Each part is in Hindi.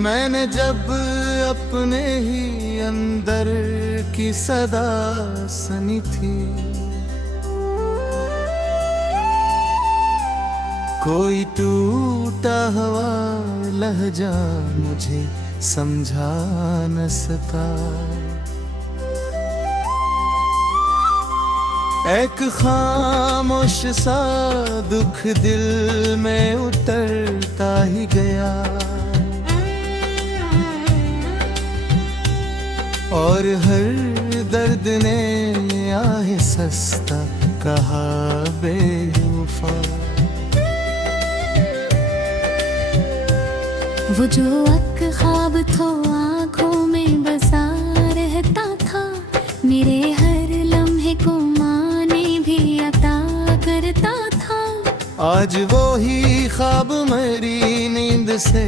मैंने जब अपने ही अंदर की सदा सुनी थी, कोई टूटा हुआ लहजा मुझे समझा न सका। एक खामोश सा दुख दिल में उतरता ही गया, और हर दर्द ने आहे सस्ता कहा बेवफा। वो जो ख्वाब तो आँखों में बसा रहता था, मेरे हर लम्हे को माने भी अता करता था। आज वो ही ख्वाब मेरी नींद से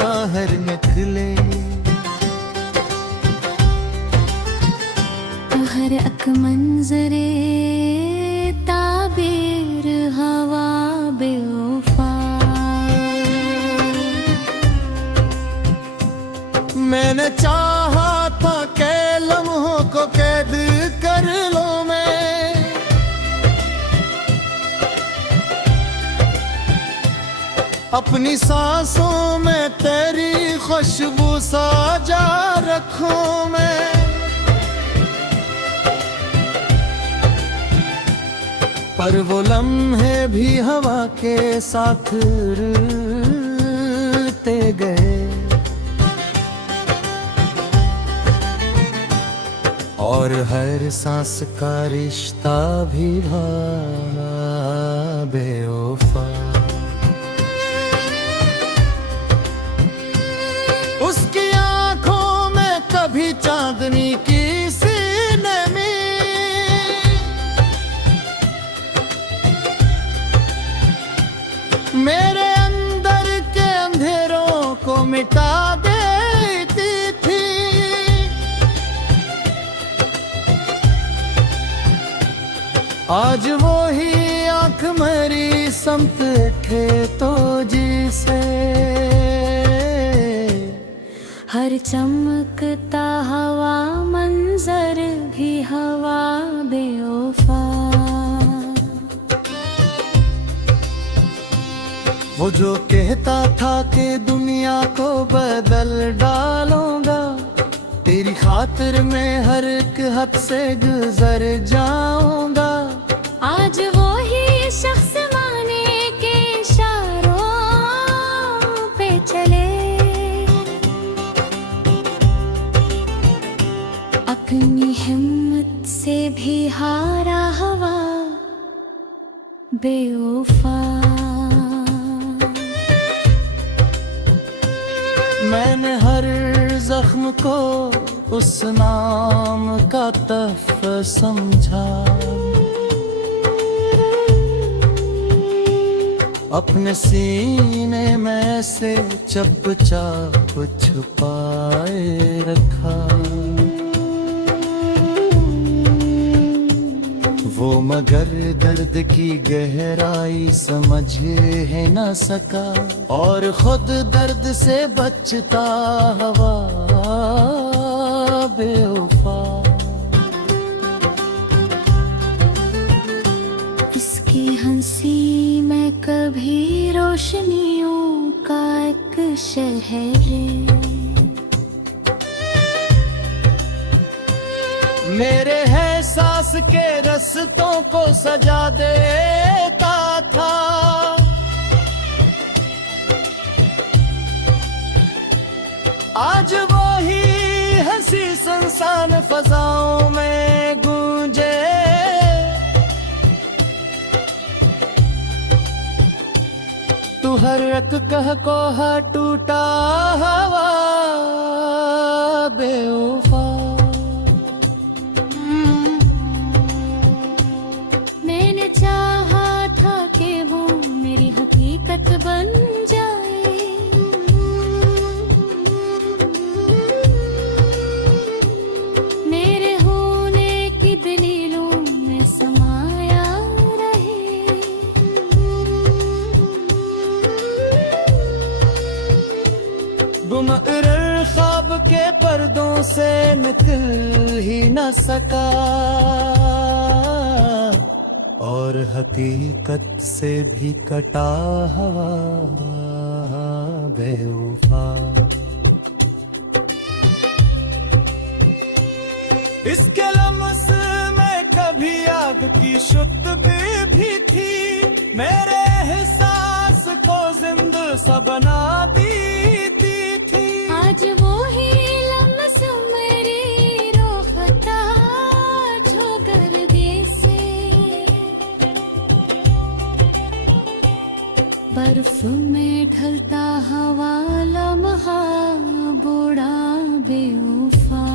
बाहर निकले, तो हर अक मंजरे ताबीर हवा बेवफा। मैंने चाहा था कि लम्हों को कैद कर लो मैं, अपनी सांसों में तेरी खुशबू साजा रखूं मैं। पर वो लम्हे भी हवा के साथ रुलते गए, और हर सांस का रिश्ता भी बेवफा। उसकी आंखों में कभी चांदनी की सी नमी, मेरे अंदर के अंधेरों को मिटा देती थी। आज वो ही आँख मेरी समझे तो जिसे, हर चमकता हवा मंजर भी हवा बेवफा। वो जो कहता था कि दुनिया को बदल डालूंगा, तेरी खातिर मैं हर एक हद से गुजर जाऊंगा। आज वो ही शख्स माने के इशारों पे चले, अपनी हिम्मत से भी हारा हवा बेवफा। मैंने हर जख्म को उस नाम का तहफ समझा, अपने सीने में से चुपचाप छुपाए रखा। वो मगर दर्द की गहराई समझ है न सका, और खुद दर्द से बचता हवा बेवफा। इसकी हंसी में कभी रोशनियों का एक शहर, मेरे है सांस के रस्तों को सजा देता था। आज वो ही हंसी संसान फजाओं में गूंजे, तू हर एक कह को टूटा हवा बेवफा। मैंने चाहा था कि वो मेरी हकीकत बन जाए, मेरे होने की दलीलों में समाया रहे। पर्दों से निकल ही न सका, और हकीकत से भी कटा हवा बेवफा। इसके लम्स में कभी आग की शुत्तबी भी थी, मेरे एहसास को जिंदा सा बना देती थी। आज वो ही लम्स मेरी रोखता जो गर्दे से, बर्फ में ढलता हवा लम्हा बूढ़ा बेवफा।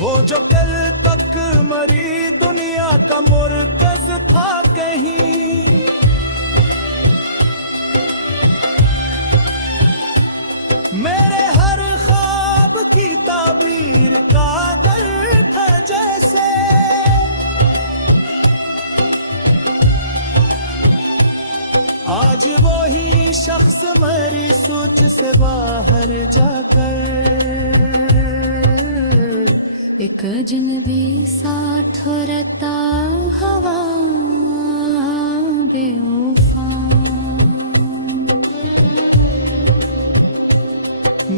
वो जो कल तक मरी दुनिया का मुरकज था कहीं, मेरे हर ख्वाब की ताबीर का दर था जैसे। आज वो ही शख्स मेरी सोच से बाहर जाकर एक अजनबी सा ठुरता हवा बेवफा।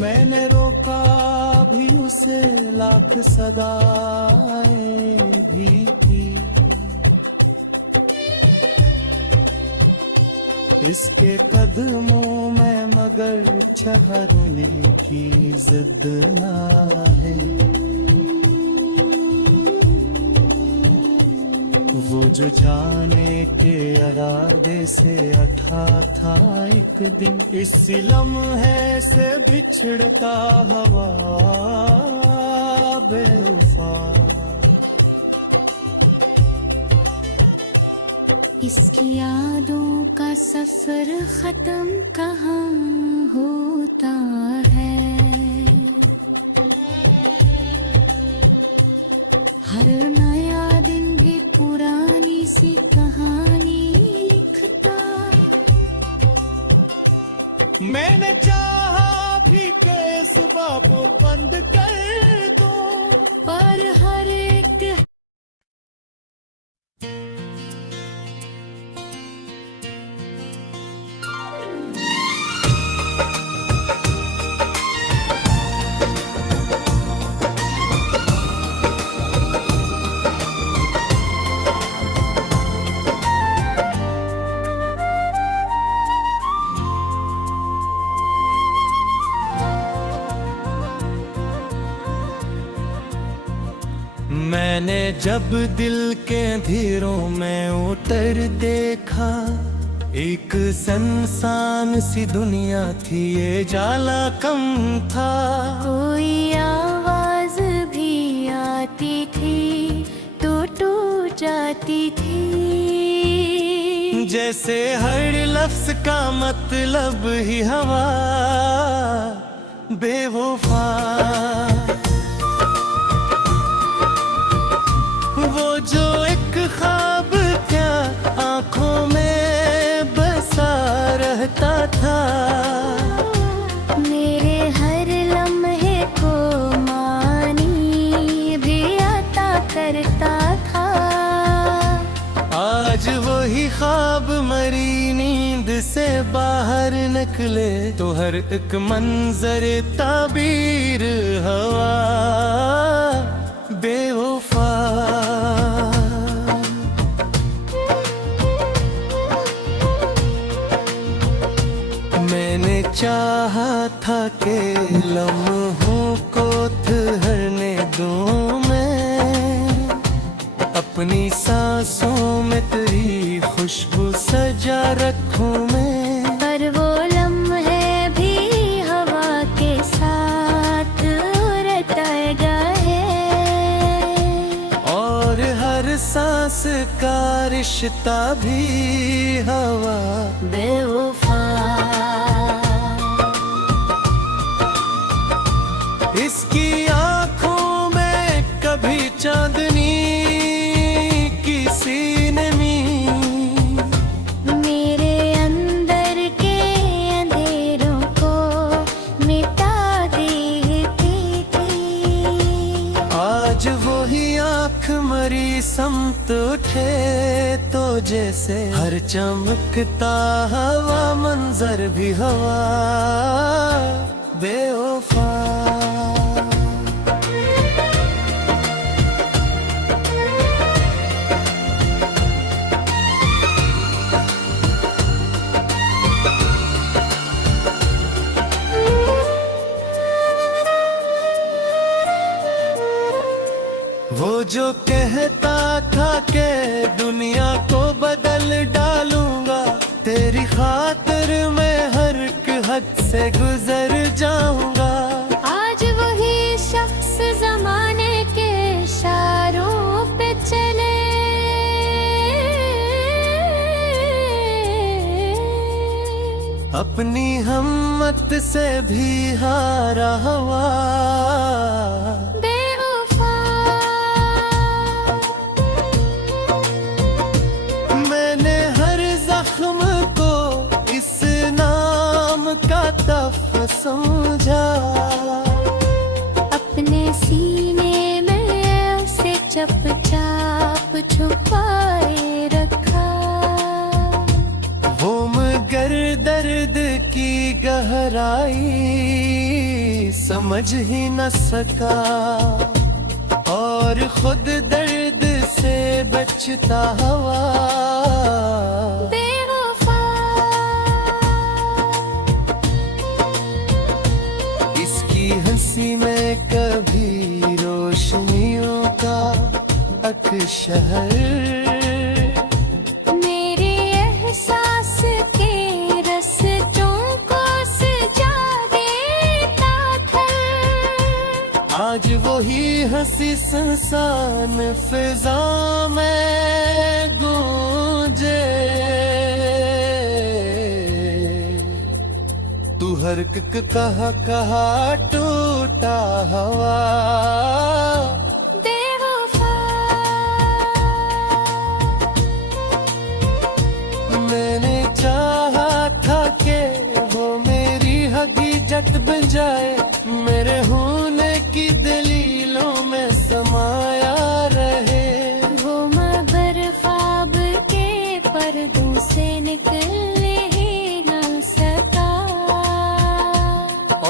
मैंने रोका भी उसे, लाख सदाएं भी की, इसके कदमों में मगर ठहरने की जिद ना है। वो जो जाने के इरादे से अठा था एक दिन, इस लम्हे से बिछड़ता हवा बेवफा। इसकी यादों का सफर खत्म कहाँ होता है, हर नया दिन भी पुरानी सी कहानी लिखता। मैंने चाहा भी के सुबह को बंद कर दो, पर हर एक मैंने जब दिल के अंधेरों में उतर देखा, एक सनसान सी दुनिया थी, ये जाला कम था। कोई आवाज भी आती थी तो टूट जाती थी, जैसे हर लफ्ज का मतलब ही हवा बेवफा। वो जो एक ख्वाब क्या आंखों में बसा रहता था, मेरे हर लम्हे को मानी भी आता करता था। आज वही ख्वाब मरी नींद से बाहर निकले, तो हर एक मंजर ताबीर हवा बेवफा। मैंने चाहा था कि लम्हों को ठहरने दूं मैं, अपनी सांसों में तेरी खुशबू सजा रखूं मैं। पर वो लम्हे भी हवा के साथ उड़त गए, और हर सांस का रिश्ता भी हवा बेवफा। इसकी आंखों में कभी चांदनी किसी नमी, मेरे अंदर के अंधेरों को हमारी समत उठे तो जैसे हर चमकता हवा मंजर भी हवा बेवफा। वो जो कहता था कि दुनिया को बदल डालूंगा, तेरी खातिर मैं हर एक हद से गुजर जाऊंगा। आज वही शख्स जमाने के इशारों पे चले, अपनी हिम्मत से भी हारा हुआ बेवफा। मैंने हर जख्म को इस नाम का तफ समझा, अपने सीने में उसे चुपचाप छुपाए रखा। वो मगर दर्द की गहराई समझ ही न सका, और खुद दर्द से बचता हुआ बेवफा। इसकी हंसी में कभी रोशनियों का अक्शहर, मेरे एहसास के रस्तों को सजा देता था। आज वही हंसी सुनसान फिजा में गूंजे, तू हर कहा टूटा हवा बेवफा। मैंने चाहा था कि वो मेरी हकीकत बन जाए, मेरे होने की दलीलों में समाया रहे। वो मगर ख्वाब के पर्दों से निकल ही न सका,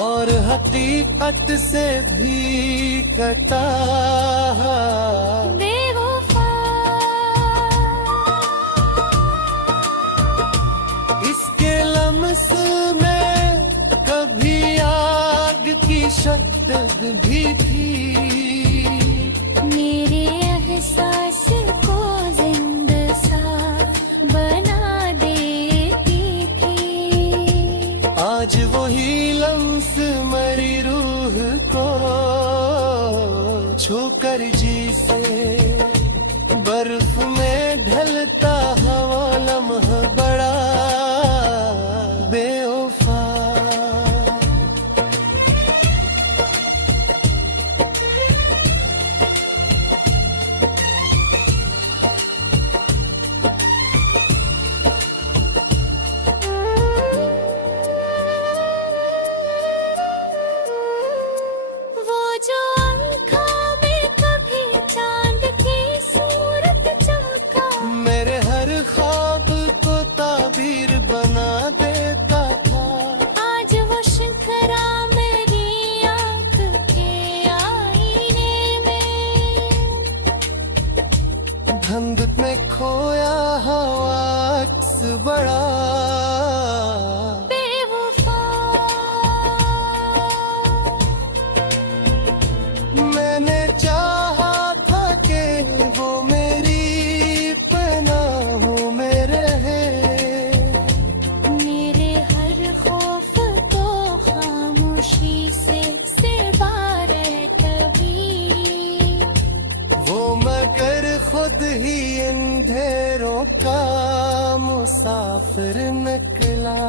और हकीकत से भी कटा बेवफा। इसके लम्स में कभी आग की शद्दत भी थी, मेरे एहसास को जिंदा सा बना देती थी। आज वही लम्स मरी रूह को छूकर जी से, बर्फ में ढलता हवा लम्हा बड़ा बेवफा। वो जो आँखों में कभी चांद की सूरत चमका, मेरे हर ख्वाब को ताबीर बना देता था। आज वो शिखरा मेरी आँख के आईने में, धुंध में खोया हवा अक्स बड़ा बेवफा। मैंने चाहा था कि वो मेरी पनाहों में रहे, मेरे हर खौफ को खामोशी से सिवारे कभी। वो मगर खुद ही अंधेरों का मुसाफिर निकला,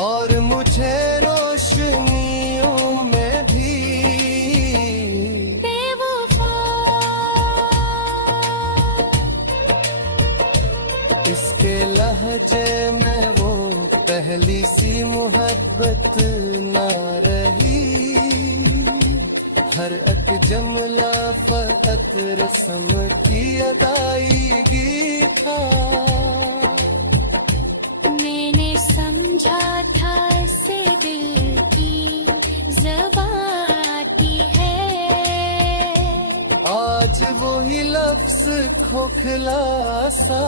और मुझे रोशनियों में भी बेवफा। इसके लहजे में वो पहली सी मोहब्बत ना रही। हर एक जमला फकत रस्म की अदायगी था। मैंने समझा था इसे दिल की ज़बाती है। आज वही लफ्ज खोखला सा